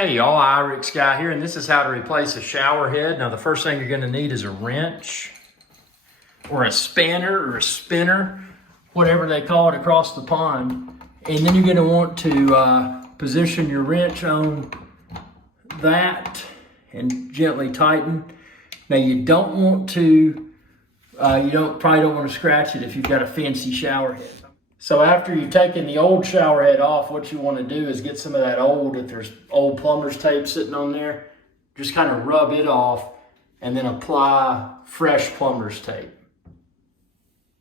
Hey y'all, Irix Guy here, and this is how to replace a shower head. Now the first thing you're going to need is a wrench or a spanner or a spinner, whatever they call it across the pond. And then you're going to want to position your wrench on that and gently tighten. Now you don't want to, probably don't want to scratch it if you've got a fancy shower head. So after you've taken the old shower head off, what you want to do is get some of that old, if there's old plumber's tape sitting on there, just kind of rub it off and then apply fresh plumber's tape.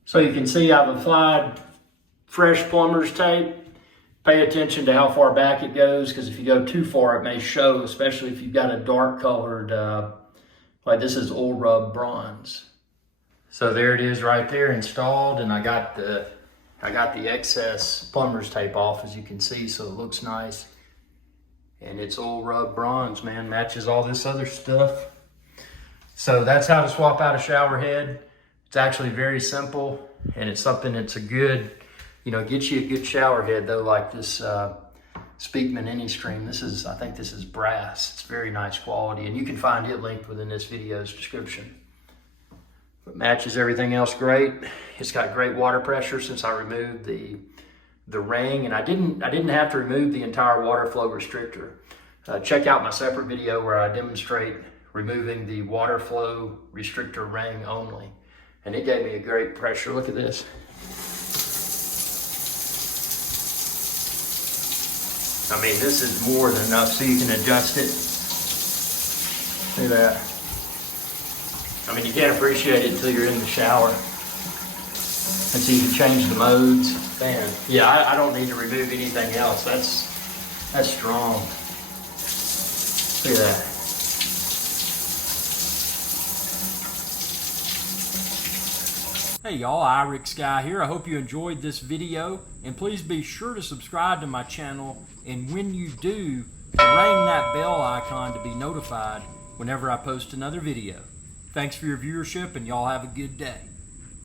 So you can see I've applied fresh plumber's tape. Pay attention to how far back it goes, because if you go too far, it may show, especially if you've got a dark colored, like this is oil rub bronze. So there it is right there installed, and I got the excess plumber's tape off, as you can see, so it looks nice. And it's oil rub bronze, man, matches all this other stuff. So that's how to swap out a shower head. It's actually very simple, and it's something that's a good, get you a good shower head though, like this Speakman AnyStream. I think this is brass. It's very nice quality, and you can find it linked within this video's description. It matches everything else great. It's got great water pressure since I removed the ring, and I didn't have to remove the entire water flow restrictor. Check out my separate video where I demonstrate removing the water flow restrictor ring only, and it gave me a great pressure. Look at this. I mean, this is more than enough so you can adjust it. See that? I mean, you can't appreciate it until you're in the shower. And so you can change the modes. Man, yeah, I don't need to remove anything else. That's strong. Look at that. Hey y'all, Irix Guy here. I hope you enjoyed this video, and please be sure to subscribe to my channel, and when you do, ring that bell icon to be notified whenever I post another video. Thanks for your viewership, and y'all have a good day.